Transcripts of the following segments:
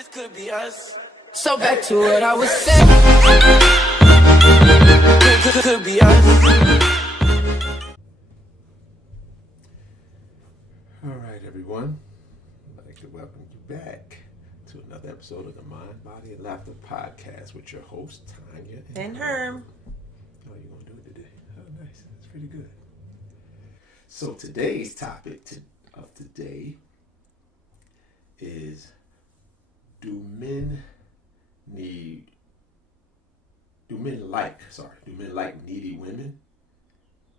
This could be us. So back to what I was saying. Could be us. All right, everyone. I'd like to welcome you back to another episode of the Mind, Body, and Laughter podcast with your host, Tanya and Herm. How are you going to do it today? Oh, nice. That's pretty good. So today's topic of today is, do men like needy women,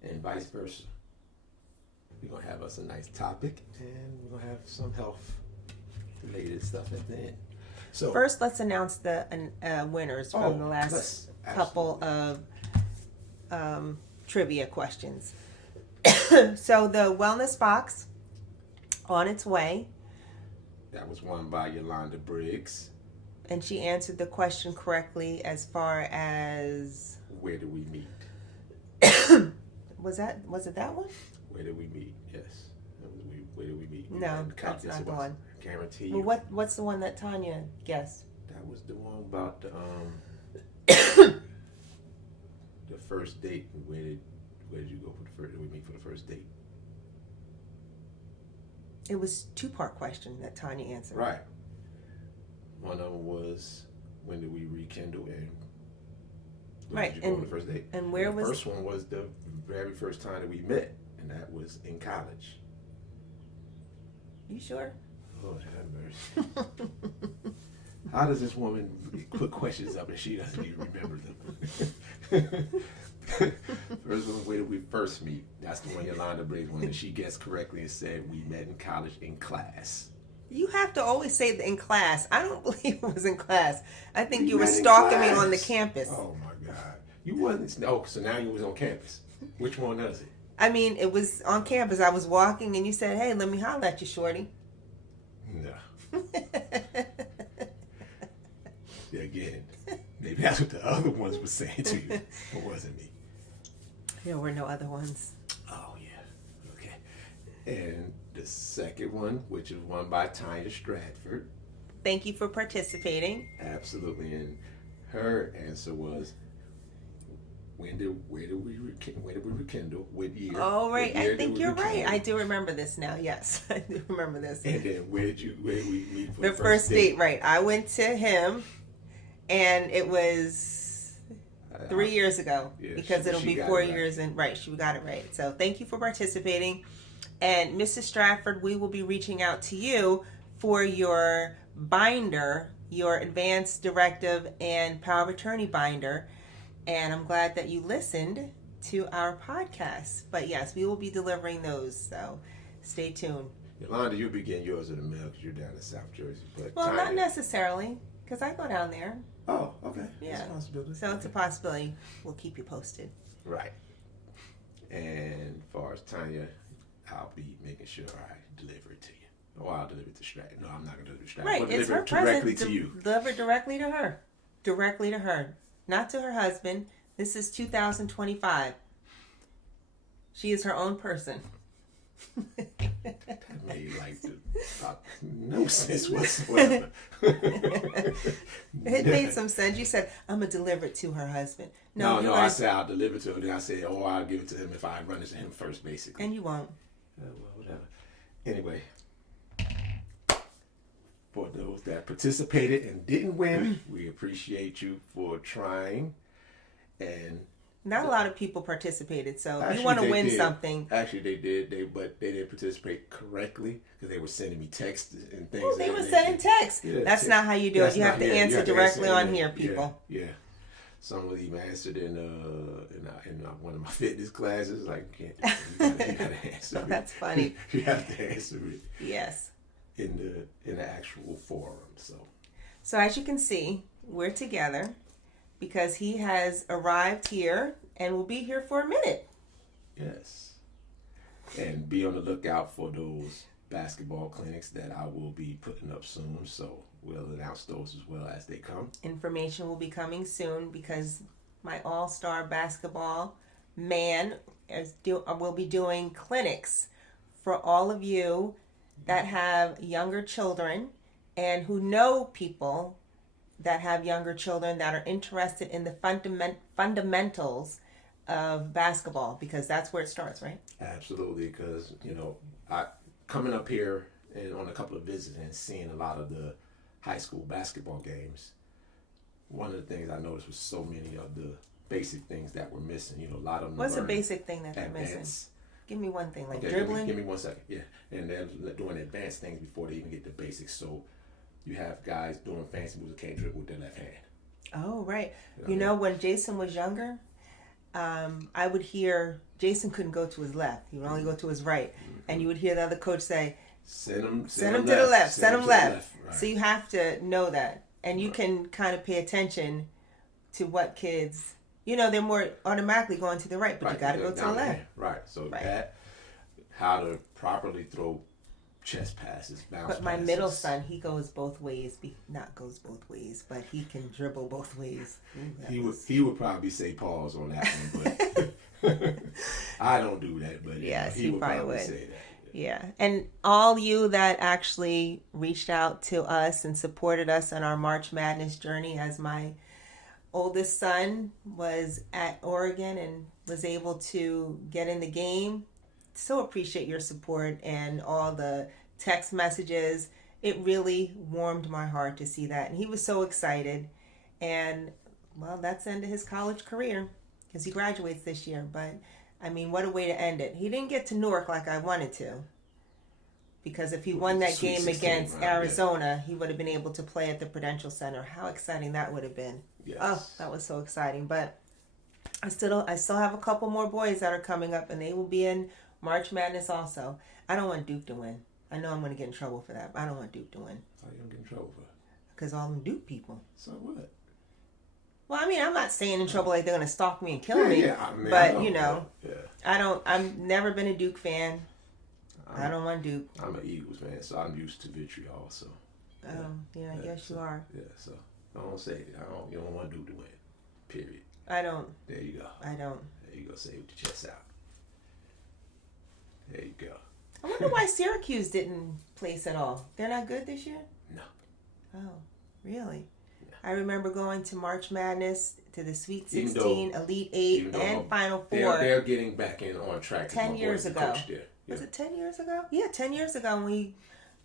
and vice versa? We're going to have us a nice topic, and we're going to have some health related stuff at the end. So first, let's announce the winners from the last couple of trivia questions. So the wellness box, on its way. That was won by Yolanda Briggs. And she answered the question correctly as far as... Where do we meet? Was it that one? Where do we meet? Yes. Where do we meet? No, that's not the one. Guarantee you. Well, what's the one that Tanya guessed? That was the one about the the first date. Where did you go for the first? Did we meet for the first date? It was a 2-part question that Tanya answered. Right. One of them was, when did we rekindle, and where did you go on the first date? And where was the first one? Was the very first time that we met, and that was in college. You sure? Lord have mercy. How does this woman put questions up and she doesn't even remember them? First one, where did we first meet? That's the one Yolanda Briggs one that she guessed correctly and said we met in college in class. You have to always say in class. I don't believe it was in class. I think you were stalking me on the campus. Oh my God. You wasn't. Oh, so now you was on campus. Which one does it? I mean, it was on campus. I was walking and you said, "Hey, let me holler at you, shorty." No. Again, maybe that's what the other ones were saying to you. It wasn't me. There were no other ones. Oh, yeah. Okay. And the second one, which is won by Tanya Stratford. Thank you for participating. Absolutely. And her answer was, where did we rekindle? What year? Oh, right. I think you're right. I do remember this now. Yes, I do remember this. And then where did we meet for the first date? Right. I went to him, and it was 3 years ago, because it'll be 4 years. And right, she got it right. So thank you for participating. And Mrs. Stratford, we will be reaching out to you for your binder, your advance directive and power of attorney binder. And I'm glad that you listened to our podcast. But yes, we will be delivering those. So stay tuned. Yolanda, you'll be getting yours in the mail because you're down in South Jersey. But well, not necessarily, because I go down there. Oh, okay. Yeah. That's a possibility. So it's a possibility. We'll keep you posted. Right. And as far as Tanya, I'll be making sure I deliver it to you. Or I'll deliver it to Stratton. No, I'm not going to deliver it to Stratton. Right. I'll It's deliver her it directly present. to you. Deliver directly to her. Directly to her. Not to her husband. This is 2025. She is her own person. That made like no sense whatsoever. It made some sense. You said, I'm going to deliver it to her husband. No, I said I'll deliver it to her. Then I said, I'll give it to him if I run it to him first, basically. And you won't. Well, whatever. Anyway, for those that participated and didn't win, we appreciate you for trying. And not a lot of people participated, so if actually, you want to win did. Something. Actually, they did, but they didn't participate correctly because they were sending me texts and things. Oh, they were sending texts. Yeah, that's not how you do it. You have to answer directly on here, people. Yeah. Some of even answered in one of my fitness classes. Like, you gotta answer it. That's funny. You have to answer it. Yes. In the actual forum. So as you can see, we're together because he has arrived here and will be here for a minute. Yes. And be on the lookout for those basketball clinics that I will be putting up soon. So we'll announce those as well as they come. Information will be coming soon because my all-star basketball man will be doing clinics for all of you that have younger children and who know people that have younger children that are interested in the fundamentals of basketball, because that's where it starts, right? Absolutely, because I coming up here and on a couple of visits and seeing a lot of the high school basketball games. One of the things I noticed was so many of the basic things that were missing. A lot of them. What's a basic thing that they're missing? Give me one thing, like dribbling. Give me 1 second. Yeah, and they're doing advanced things before they even get the basics. So you have guys doing fancy moves that can't dribble with their left hand. Oh, right. When Jason was younger, I would hear Jason couldn't go to his left. He would only go to his right. Mm-hmm. And you would hear the other coach say, send him to the left. Send him left. Right. So you have to know that. And you can kind of pay attention to what kids, they're more automatically going to the right, but you got to go to the left. Right. So that, how to properly throw chest passes, bounce passes. But my middle son, he goes both ways. Not goes both ways, but he can dribble both ways. Ooh, he would probably say pause on that one, but I don't do that. But yes, he would probably say that. Yeah. And all you that actually reached out to us and supported us on our March Madness journey, as my oldest son was at Oregon and was able to get in the game. So appreciate your support and all the text messages. It really warmed my heart to see that. And he was so excited. And, well, that's the end of his college career because he graduates this year. But, what a way to end it. He didn't get to Newark like I wanted to. Because if he won that game against Arizona, he would have been able to play at the Prudential Center. How exciting that would have been. Yes. Oh, that was so exciting. But I still have a couple more boys that are coming up, and they will be in March Madness also. I don't want Duke to win. I know I'm going to get in trouble for that, but I don't want Duke to win. How are you going to get in trouble for? Because all them Duke people. So what? Well, I'm not saying in trouble like they're going to stalk me and kill me. Yeah, I've never been a Duke fan. I don't want Duke. I'm an Eagles fan, so I'm used to vitriol. So. I guess you are. Yeah, so don't say it. You don't want Duke to win. Period. I don't. There you go. I don't. There you go. Say it with your chest out. There you go. I wonder why Syracuse didn't place at all. They're not good this year? No. Oh, really? Yeah. I remember going to March Madness, to the Sweet 16, Elite 8, and Final 4. They're getting back in on track. 10 years ago. Yeah. Was it 10 years ago? Yeah, 10 years ago when we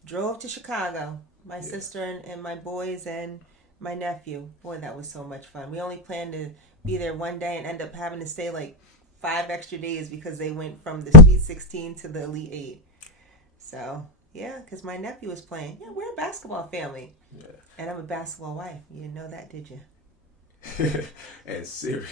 drove to Chicago. My sister and my boys and my nephew. Boy, that was so much fun. We only planned to be there one day and end up having to stay like 5 extra days because they went from the Sweet 16 to the Elite 8. So, yeah, because my nephew was playing. Yeah, we're a basketball family. Yeah. And I'm a basketball wife. You didn't know that, did you? and Syracuse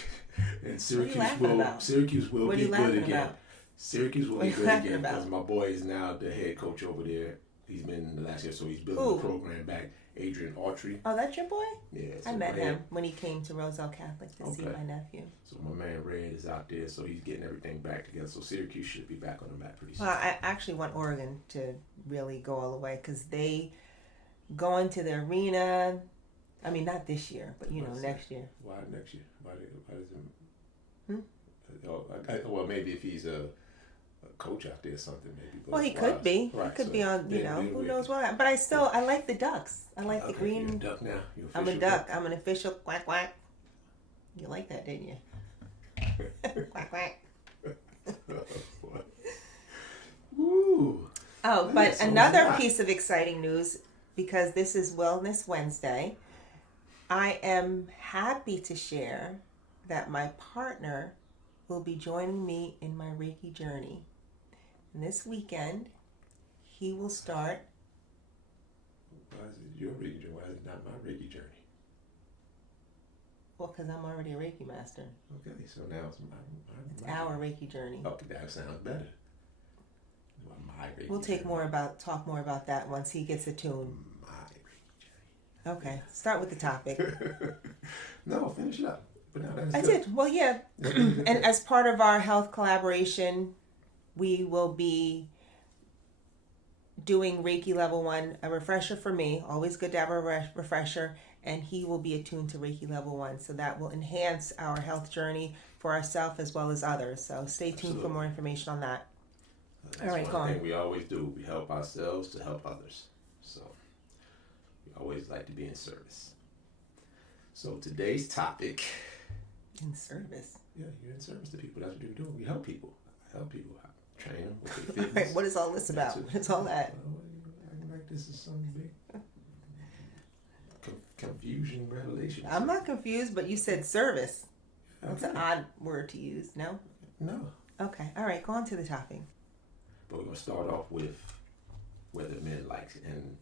will get good again. About? Syracuse will get good again because my boy is now the head coach over there. He's been the last year, so he's building the program back. Adrian Autry. Oh, that's your boy? Yeah. So I met him when he came to Roselle Catholic to see my nephew. So my man Red is out there, so he's getting everything back together. So Syracuse should be back on the map pretty soon. Well, I actually want Oregon to really go all the way because they go into the arena. Not this year, but next year. Why next year? Why does it? Well, maybe if he's a coach out there or something, maybe. Well, he could be. Right, he could be on, who knows what. But I like the Ducks. I like the green. You're a Duck now. I'm a Duck. I'm an official quack quack. You like that, didn't you? Quack quack. Woo. Oh, but another piece of exciting news, because this is Wellness Wednesday, I am happy to share that my partner will be joining me in my Reiki journey. And this weekend, he will start. Why is it your Reiki journey? Why is it not my Reiki journey? Well, because I'm already a Reiki master. Okay, so now it's my our Reiki journey. Okay, that sounds better. My Reiki we'll talk more about that once he gets attuned. My Reiki journey. Okay, start with the topic. No, finish it up. But no, I did. Well, yeah. And as part of our health collaboration, we will be doing Reiki Level 1, a refresher for me. Always good to have a refresher. And he will be attuned to Reiki Level 1. So that will enhance our health journey for ourselves as well as others. So stay tuned for more information on that. That's all right, go on. Thing we always do. We help ourselves to help others. So always like to be in service. So today's topic. In service. Yeah, you're in service to people. That's what you do. You help people. Train them with their fitness. Right, what is all this about? What is all that? Acting like this is some big confusion, revelation. I'm not confused, but you said service. That's an odd word to use, no? No. Okay, all right, go on to the topic. But we're going to start off with whether men like it. And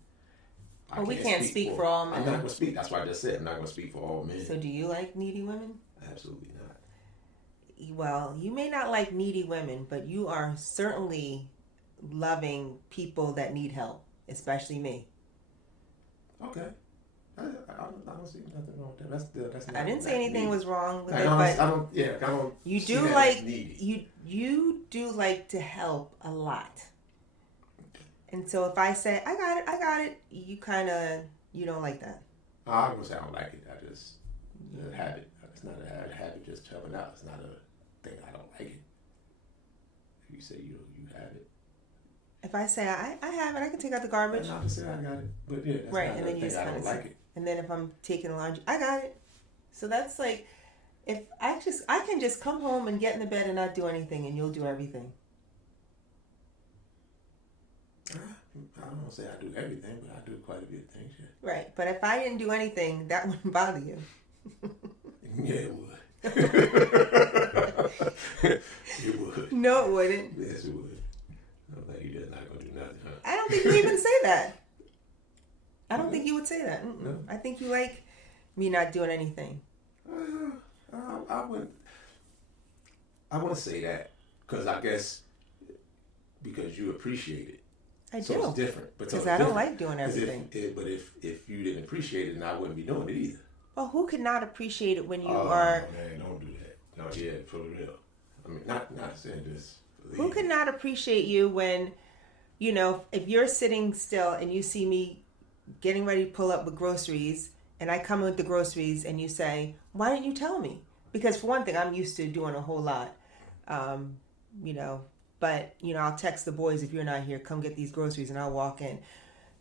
well, we can't speak for all men. I'm not going to speak. That's why I just said I'm not going to speak for all men. So do you like needy women? Absolutely not. Well, you may not like needy women, but you are certainly loving people that need help, especially me. Okay. I don't see nothing wrong with that. That's not, I didn't say anything was wrong with it, but I don't. You do like you do like to help a lot, and so if I say I got it, you don't like that. I don't say I don't like it. I just a habit. It's not a habit just helping out. It's not a thing. I don't like it. If you say you have it. If I say I have it, I can take out the garbage. I can say I got it, but yeah, that's right, not and then you just kind of like it. And then if I'm taking the laundry, I got it. So that's like, if I can just come home and get in the bed and not do anything, and you'll do everything. I don't say I do everything, but I do quite a bit of things. Yeah. Right, but if I didn't do anything, that wouldn't bother you. Yeah, it would. It would. No, it wouldn't. Yes, it would. I'm like, you're just not gonna do nothing, huh? I don't think you even say that. I don't think you would say that. No. I think you like me not doing anything. I wouldn't. I want to say that because I guess because you appreciate it. I do. So it's different. Because I don't like doing everything. But if you didn't appreciate it, then I wouldn't be doing it either. Well, who could not appreciate it when you are? Man, don't do that. No, yeah, for real. I mean, not saying this. Who could not appreciate you when, if you're sitting still and you see me getting ready to pull up with groceries, and I come with the groceries, and you say, "Why didn't you tell me?" Because for one thing, I'm used to doing a whole lot, But I'll text the boys, if you're not here, come get these groceries, and I'll walk in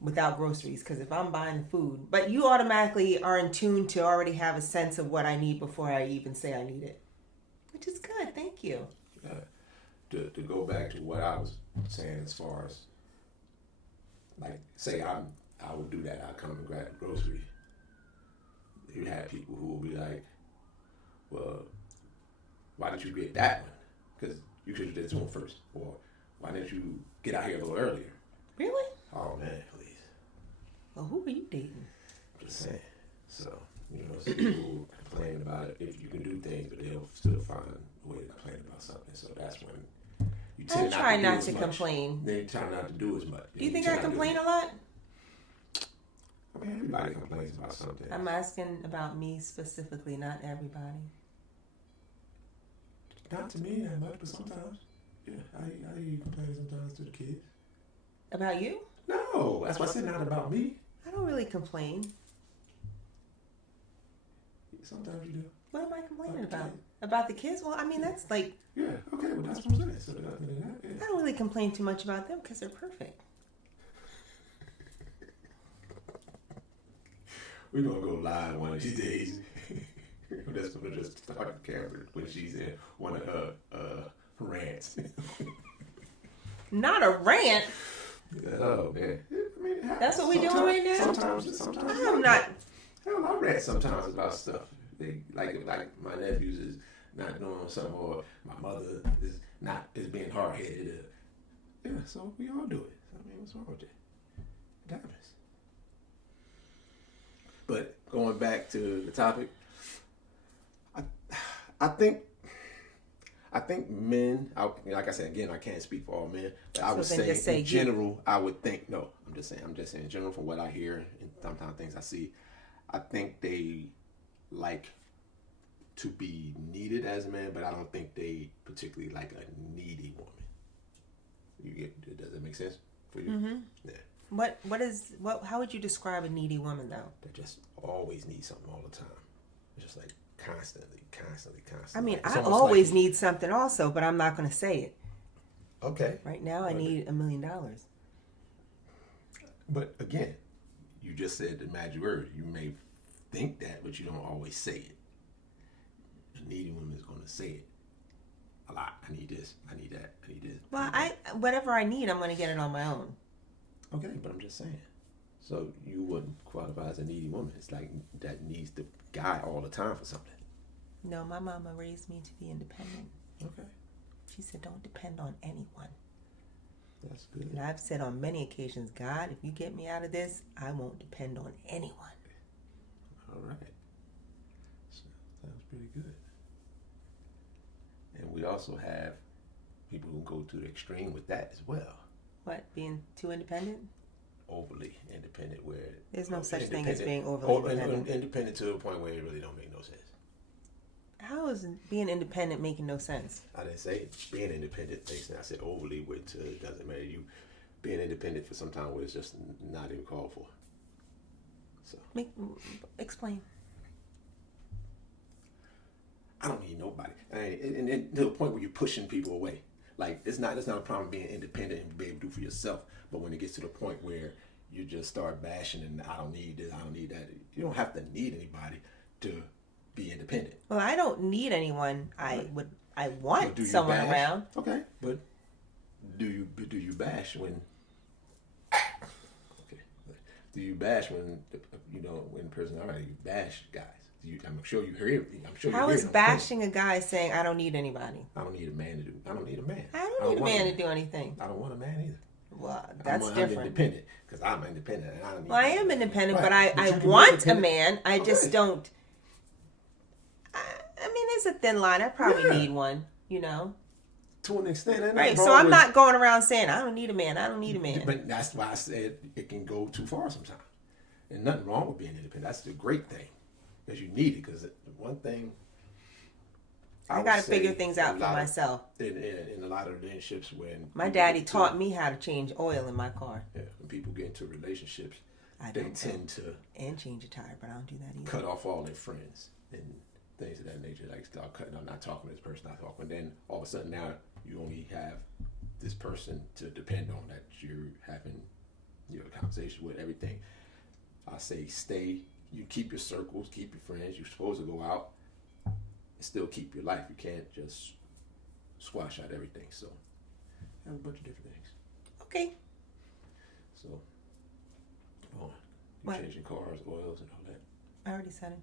without groceries, because if I'm buying the food, but you automatically are in tune to already have a sense of what I need before I even say I need it, which is good. Thank you. To go back to what I was saying, as far as like, say I would do that. I'll come and grab the grocery. You have people who will be like, "Well, why didn't you get that one? Because you should have did this one first. Or why didn't you get out here a little earlier?" Really? Oh man, please. Well, who are you dating? Just saying. So, some people complain about it if you can do things, but they'll still find a way to complain about something. So that's when you tend try not to complain. Then you try not to do as much. Do you think I complain a lot? I mean, everybody complains about something. I'm asking about me specifically, not everybody. Not to me that much, but sometimes. Yeah, I hear you complain sometimes to the kids. About you? No, that's why I said not about me. I don't really complain. Sometimes you do. What am I complaining about? About the kids? Well, I mean, that's like... Yeah, okay, well, that's what I'm saying. So other than that, yeah. I don't really complain too much about them because they're perfect. We're going to go live one of these days. That's going to just start the camera when she's in one of her rants. Not a rant? Oh, man. I mean, that's what we're doing right now? Sometimes. I'm not... Hell, I rant sometimes about stuff. Like my nephews is not doing something, or my mother is being hard-headed. Yeah, so we all do it. I mean, what's wrong with it? It happens. But going back to the topic, I think men, like I said again, I can't speak for all men, but I would say in general, I would think, no, I'm just saying in general from what I hear and sometimes things I see, I think they like to be needed as men, but I don't think they particularly like a needy woman. Does that make sense for you? Mm-hmm. Yeah. How would you describe a needy woman though? That just always need something all the time. It's just like constantly. I mean, I always need something also, but I'm not going to say it. Okay. Right now, I need $1 million. But again, you just said the magic word. You may think that, but you don't always say it. A needy woman is going to say it a lot. I need this. I need that. I need this. Well, whatever I need, I'm going to get it on my own. Okay, but I'm just saying. So you wouldn't qualify as a needy woman. It's like that needs the guy all the time for something. No, my mama raised me to be independent. Okay. She said, don't depend on anyone. That's good. And I've said on many occasions, God, if you get me out of this, I won't depend on anyone. All right. Sounds pretty good. And we also have people who go to the extreme with that as well. What, being too independent? Overly independent, where there's no such thing as being overly independent. Independent to a point where it really don't make no sense. How is being independent making no sense? I didn't say being independent makes sense. I said overly, which doesn't matter. You being independent for some time where it's just not even called for. So explain. I don't need nobody, and to the point where you're pushing people away. Like it's not a problem being independent and be able to do for yourself. But when it gets to the point where you just start bashing and I don't need this, I don't need that. You don't have to need anybody to be independent. Well, I don't need anyone. I want someone around. Okay, but do you bash when? Okay, do you bash when when the person already you bash guys? I'm sure you hear. I'm sure. How is bashing a guy saying I don't need anybody? I don't need a man to do. I don't need a man. I don't need a man to do anything. I don't want a man either. Well, that's different. I'm independent because I'm independent and I don't need. Well, I am independent, but I want a man. I just don't. I mean, there's a thin line. I probably need one. To an extent, right? So I'm not going around saying I don't need a man. I don't need a man. But that's why I said it can go too far sometimes. And nothing wrong with being independent. That's the great thing. Because you need it. Because one thing I got to figure things out for myself. In a lot of relationships, when my daddy taught me how to change oil in my car. Yeah, when people get into relationships, they tend to and change a tire, but I don't do that either. Cut off all their friends and things of that nature. Like start cutting. I'm not talking to this person. Not talking. Then all of a sudden now you only have this person to depend on that you're having a conversation with. Everything. I say stay. You keep your circles, keep your friends. You're supposed to go out and still keep your life. You can't just squash out everything. So, have a bunch of different things. Okay. So, you changing cars, oils, and all that. I already said it.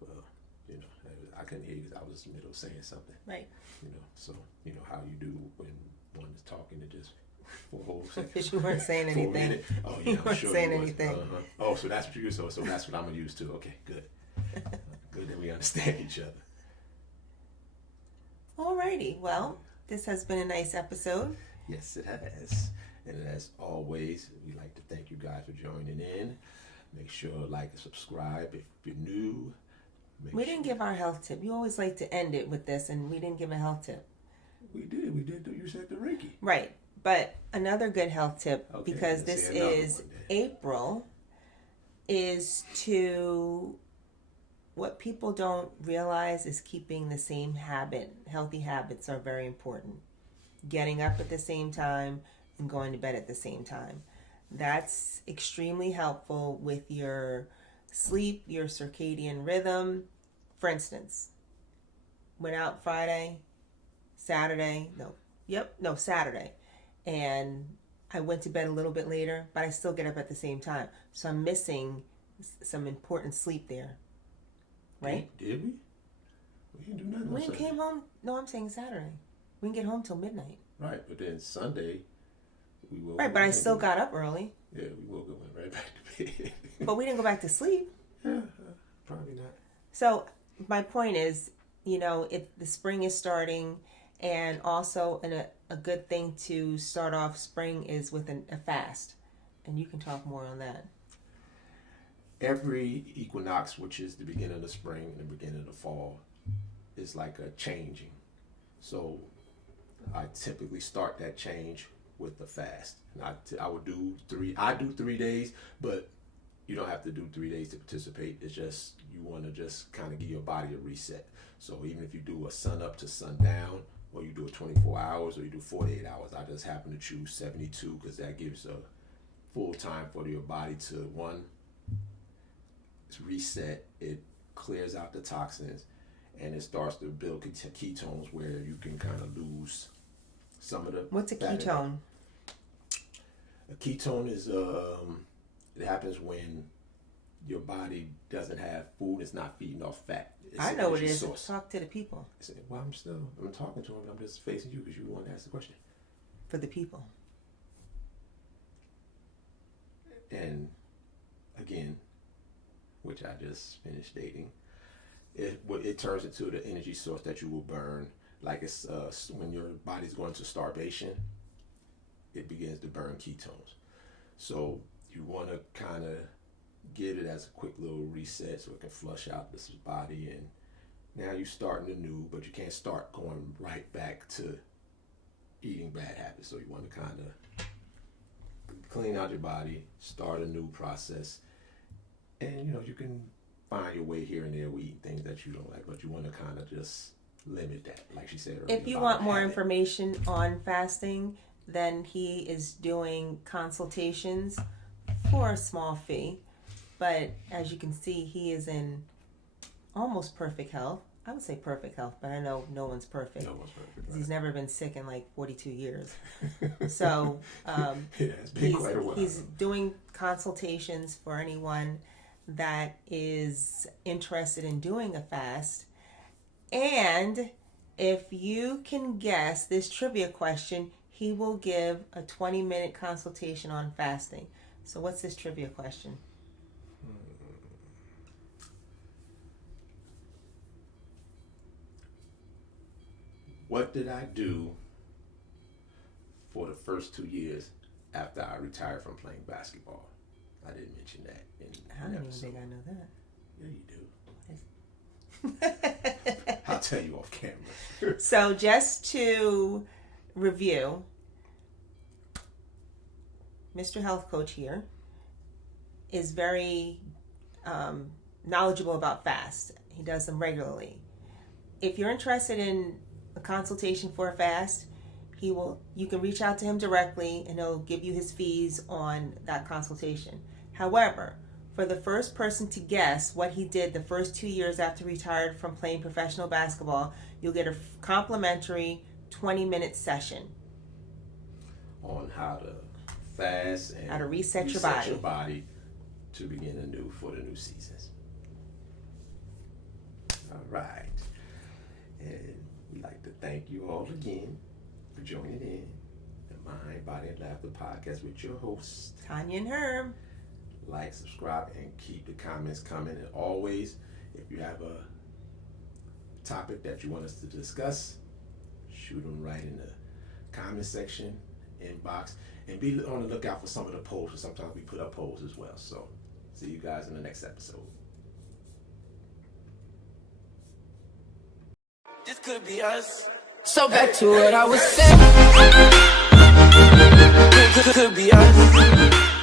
Well, I couldn't hear you because I was in the middle of saying something. Right. So, how you do when one is talking and just for a whole second. Because you weren't saying anything. Oh, yeah, you weren't saying anything. Oh, so that's what you so that's what I'm gonna use too. Okay, good. Good that we understand each other. Alrighty. Well, this has been a nice episode. Yes, it has. And as always, we'd like to thank you guys for joining in. Make sure to like and subscribe if you're new. We didn't give our health tip. You always like to end it with this, and we didn't give a health tip. We did. You said the Reiki. Right. But another good health tip, because this is April, is to what people don't realize is keeping the same habit. Healthy habits are very important. Getting up at the same time and going to bed at the same time. That's extremely helpful with your sleep, your circadian rhythm. For instance, went out Saturday. And I went to bed a little bit later, but I still get up at the same time. So I'm missing some important sleep there. Right? Did we? We didn't do nothing. We came home. No, I'm saying Saturday. We didn't get home till midnight. Right, but then Sunday, we woke. Right, but I still got up early. Yeah, we woke up and went right back to bed. But we didn't go back to sleep. Yeah, probably not. So my point is, the spring is starting, and also a good thing to start off spring is with a fast, and you can talk more on that. Every equinox, which is the beginning of the spring and the beginning of the fall, is like a changing. So I typically start that change with the fast. And I would do 3. I do 3 days, but you don't have to do 3 days to participate. It's just you want to just kind of give your body a reset. So even if you do a sun up to sundown, or you do it 24 hours, or you do 48 hours, I just happen to choose 72 because that gives a full time for your body to, one, it's reset. It clears out the toxins, and it starts to build ketones where you can kind of lose some of the. What's a ketone? A ketone is it happens when your body doesn't have food, it's not feeding off fat. It's I know what it is. Source. Talk to the people. Well, I'm talking to him, but I'm just facing you because you want to ask the question. For the people. And again, which I just finished dating, it turns into the energy source that you will burn. Like it's when your body's going to starvation, it begins to burn ketones. So you want to kind of get it as a quick little reset so it can flush out this body, and now you're starting anew, but you can't start going right back to eating bad habits. So you want to kind of clean out your body, start a new process, and you can find your way here and there with eating things that you don't like, but you want to kind of just limit that, like she said earlier. If you want more information on fasting, then he is doing consultations for a small fee. But as you can see, he is in almost perfect health. I would say perfect health, but I know no one's perfect. No one's perfect. Right? He's never been sick in like 42 years. So it's been quite a while. He's doing consultations for anyone that is interested in doing a fast. And if you can guess this trivia question, he will give a 20-minute consultation on fasting. So what's this trivia question? What did I do for the first 2 years after I retired from playing basketball? I didn't mention that. I don't even think I know that. Yeah, you do. I'll tell you off camera. So just to review, Mr. Health Coach here is very knowledgeable about fast. He does them regularly. If you're interested in a consultation for a fast, you can reach out to him directly and he'll give you his fees on that consultation. However, for the first person to guess what he did the first 2 years after he retired from playing professional basketball, you'll get a complimentary 20-minute session on how to fast and how to reset your body to begin anew for the new seasons. All right. And we'd like to thank you all again for joining in the Mind, Body, and Laughter podcast with your hosts, Tanya and Herm. Like, subscribe, and keep the comments coming. And always, if you have a topic that you want us to discuss, shoot them right in the comment section, inbox, and be on the lookout for some of the polls, because sometimes we put up polls as well. So, see you guys in the next episode. This could be us. So back to what I was saying. Could be us.